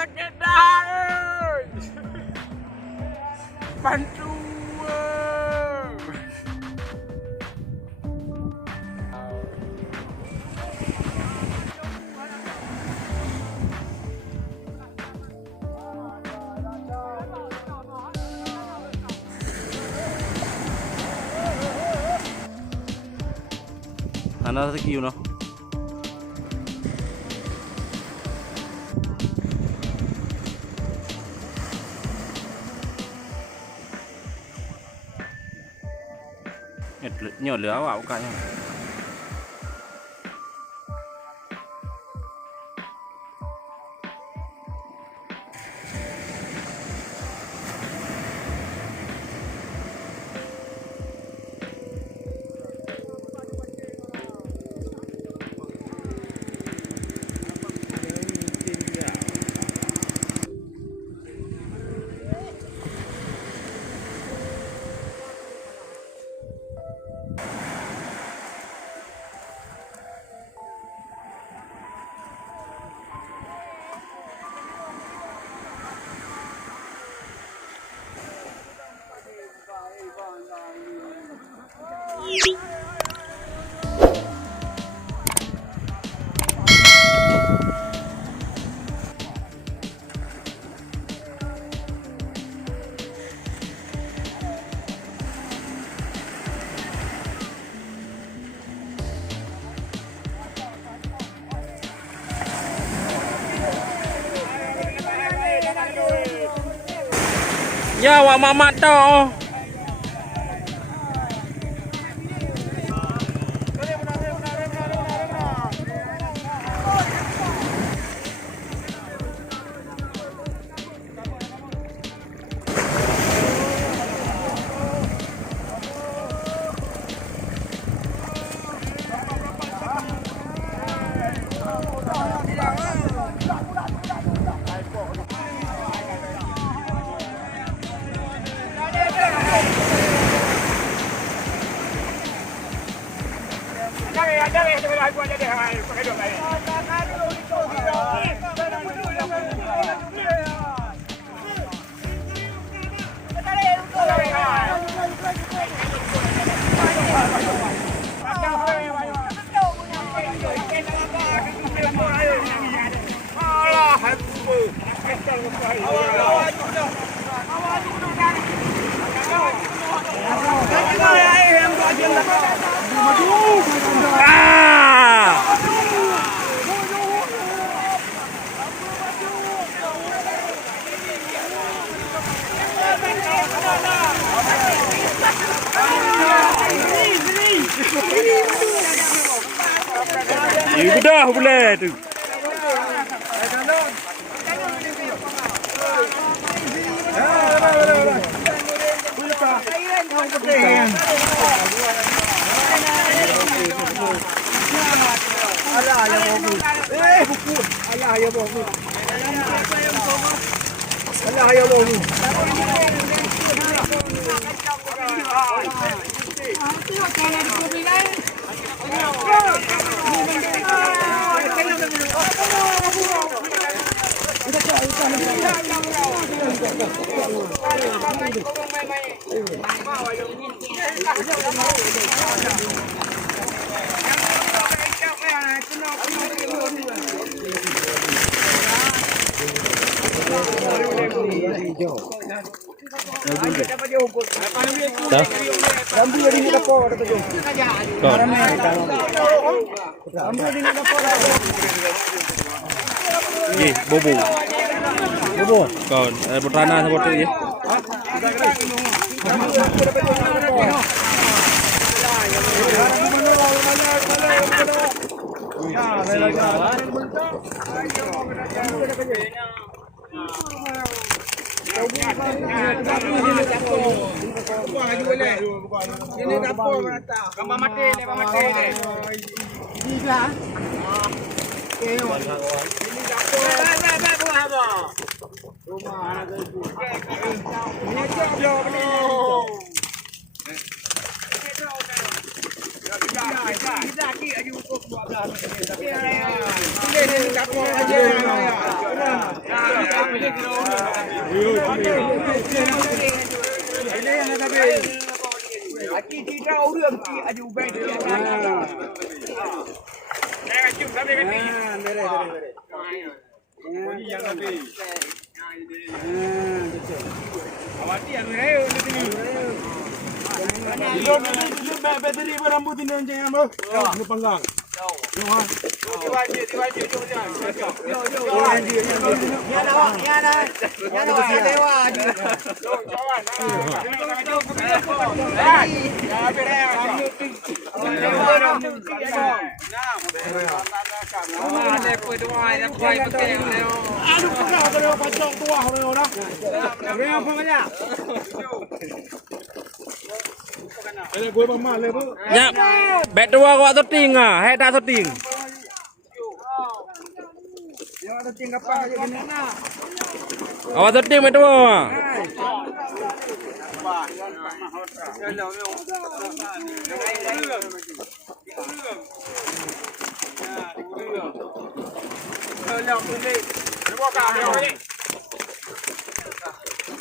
sakit dah. Bantu. Ana rezeki you know. Nhỏ lửa vào cái ya wak mamat tau. Ini dah boleh tu. Ayah yang bagus. Buku. Ayah yang bagus. Ayah yang bagus. Ambil di dapur ada tu. Ambil di dapur. Ye, bobo. Bobo. Kawan, bertanah seperti ini. Ini dapur menata. Gambar mati ni, gambar mati ni. Gila. Ini dapur. Baik buah apa? Rumah ada ibu. Ini jodoh ni. Kita lagi aju untuk 12 ni. Ini dapur aja. ที่เราเรื่องที่อายุไปที่อาจารย์เราได้จุ่มได้กันดีได้ยังกันดีawak dia tu reu ni. Dia bateri berambut ini jangan bro. Ni panggang. Ya, bet dua kau setting ah, hai tak setting. Awak setting bet dua.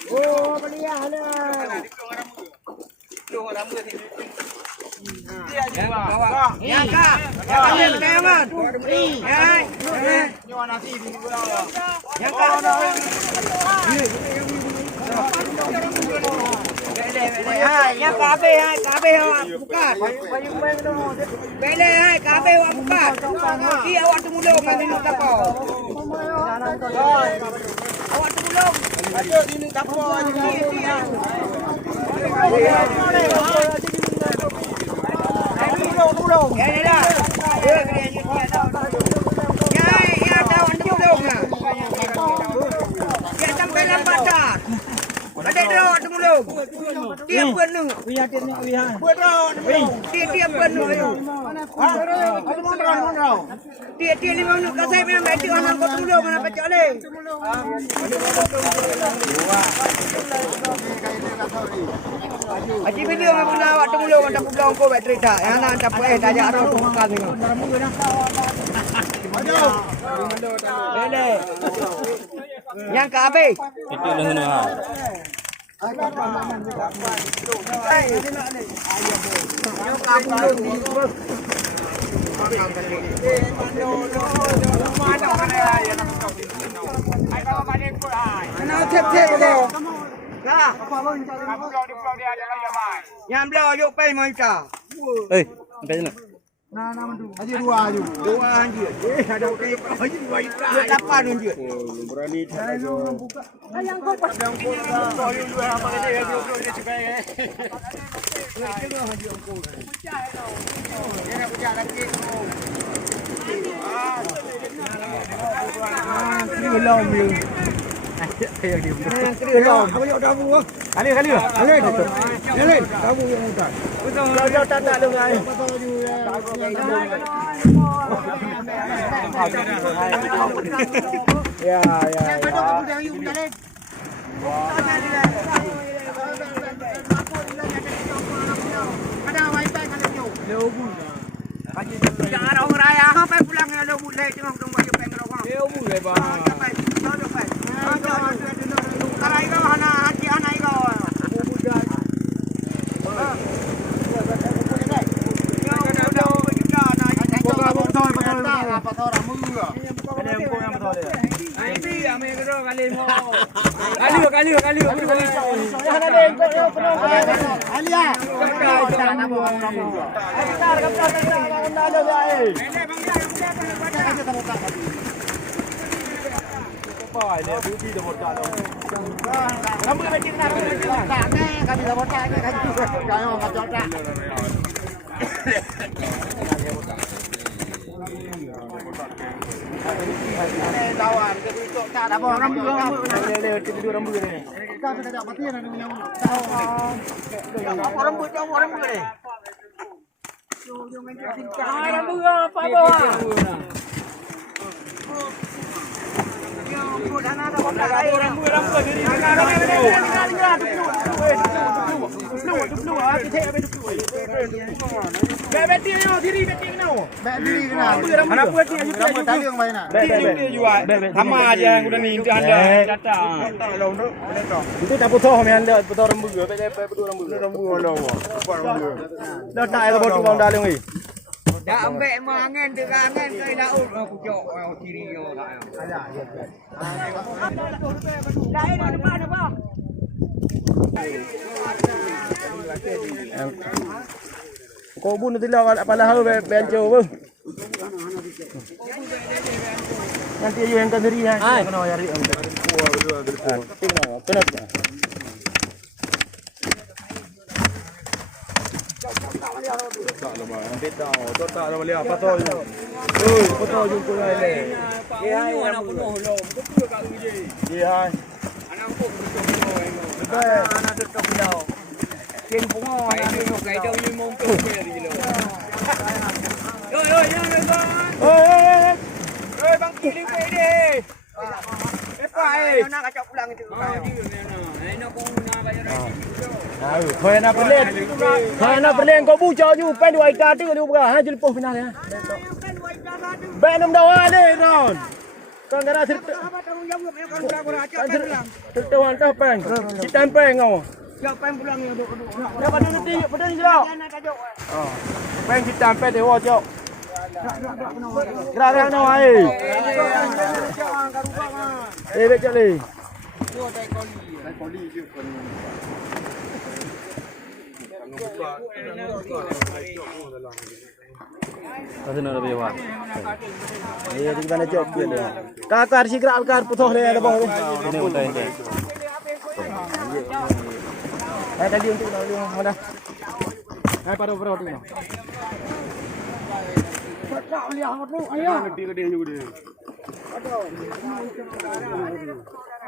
Oh, belia ada. Ya kak, ya kak, teman. Ya kak. Ya kabe, kabe awak bukan. Bele kabe awak bukan. Dia awak temulung nanti nak apa? Awak temulung. Ada di ni apa? Temulung. Ya ni dah. Ya tahu temulung ah. Ya sampai lambat dah. Ada dah temulung. Dia penuh. Dia penuh. Dia 5 minit kasih memang mati orang kau temulung mana pecah leh. Aji video memang nak awak temulung anda pulang kau bateri dah. Yang nak anda boleh dah ada tu makan ni. Bele. Yang ke habis. Itu dah sana. Yang belah yuk pai mai ka. Eh, sampai sana. Haji dua haji. Ada okey. Haji dua ita. Dia dapat haji. Berani tak ada. Yang kau pas yang kau yang dua apa dia dia cuba ya. Itu haji aku. Dia nak puja lagi. Kiri long miu. Kiri long. Apa yang dah buat? Kali. Kamu yang mudah. Kau tak lu ngai. Ya. Ada wifi kan tu. Lebu. Jangan orang raya sampai pulang lebu leh tengok tong baju pengrok. Lebu leh bang. Sampai. Karai kau hana hati hana kau. Lawan ketuk tak ada rambut tidur rambut ni. Kita sudah dapat mati ada punya. Apa rambut ni? Rambut apa bawa? Rambut diri. Beti ni, diri beti ni. Beti kena. Anak beti ni juga tali yang mana? Beti juga. Sama aja yang udah ni itu anda datang. Itu tak potong kami anda potong rambut juga. Potong rambut Allah. Dah tak ada batu bang dalam ni. Dah ambek mangan terangan ke laut pucuk kiri yo. Dah ini depan apa? Kau pun nanti lah apa lah benjo pun. Nanti you yang sendiri ya. Kena cari. Kena. Tak lah bang, ambil tahu. Tak lah boleh apa tahu. Oi, potong jumpa lagi. Ya, anak penuh loh. Betul kat uji. Ya. Anak pun betul. Anak tetap dah. Ken bunga anak ni kai dah ni mau tu beri lo. Oi, ya bang. Oi, bang kiling pe ni. Nak kacau pulang itu. Nak pun nak bayar lagi. Thôi anh nào lên có bu cho you pen đuổi cá chứ đâu cả hai chân po final ya. Ben năm đầu ai đây rồi. Con cái nào thực thực hoàn tất pen. Chỉ tan pen ngô. Cho pen pulang ya. Ya pada nanti sudah. Pen chỉ tan pen để ho cho. Gerak nào ai. Đây cho đi. Kasi na lebih wah. Iya di mana job dia. Kakar si gerak kar putuh le ada bawah. Ini udah ini. Tadi untuk mana? Paru tu. Tak lihat tu. Ayo. Gede juga dia.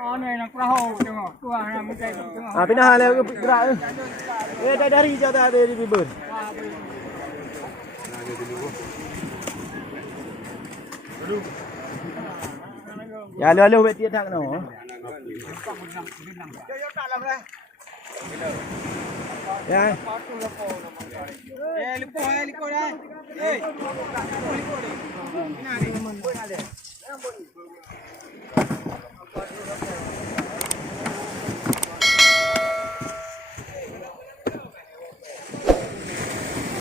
Oh ni nak perahu tengok. Tuah nak mungkin tengok. Ah pindah le gerak. Dari jauh dah ada di bibir. Ya lu bet dia tak no. Ya. Liko dah.